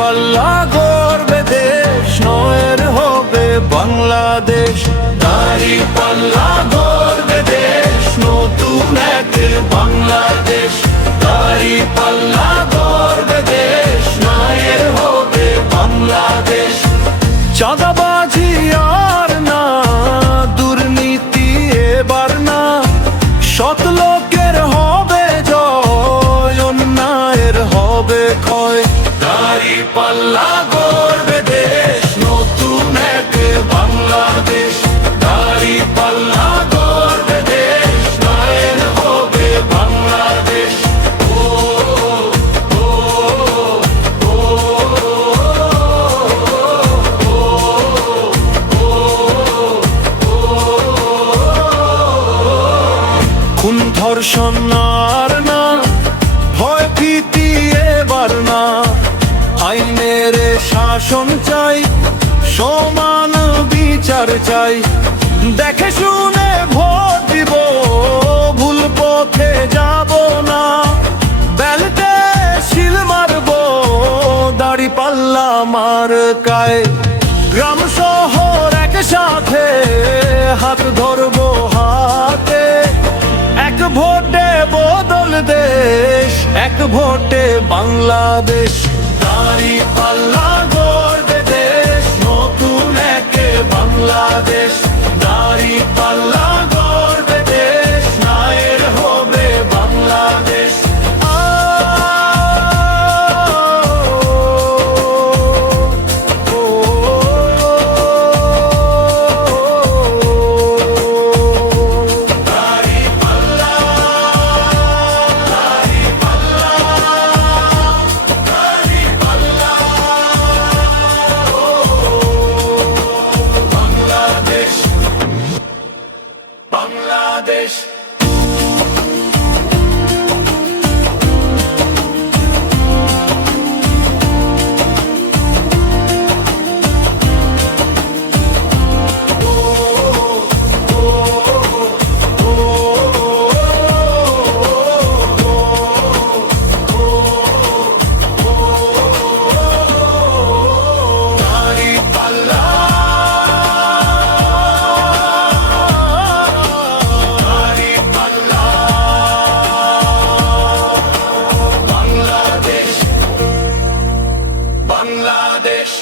পাল্লা গড়বে দেশ, নয়ের হবে বাংলাদেশ। দাড়ি পাল্লা গড়বে দেশ, নতুন এক বাংলাদেশ। দাড়ি পাল্লা গড়বে দেশ, নয়ের হবে বাংলাদেশ। চাঁদাবাজি আর না, দুর্নীতি এবার না, সৎ লোকের হবে জয়, অন্যায়ের হবে ক্ষয়। দাড়ি পাল্লা গড়বে দেশ, নতুন এক বাংলাদেশ। দাড়ি পাল্লা গড়বে দেশ, নয়ের হবে বাংলাদেশ। খুন ধর্ষণ আর না, ভয় ভীতি এবার না, আইনের শাসন চাই, সমান বিচার চাই। দেখে শুনে ভোট দিব, ভুল পথে যাব না, ব্যালটে শিল মারবো, দাড়ি পাল্লা মার্কায়। গ্রাম শহর একসাথে, হাত ধরবো হাতে, এক ভোটে বদল দেশ, এক ভোটে বাংলাদেশ। দাড়ি পাল্লা গড়বে দেশ, নতুন এক বাংলাদেশ। দাড়ি পাল্লা গড়বে দেশ, নয়ের হবে বাংলাদেশ। বাংলাদেশ। Bangladesh.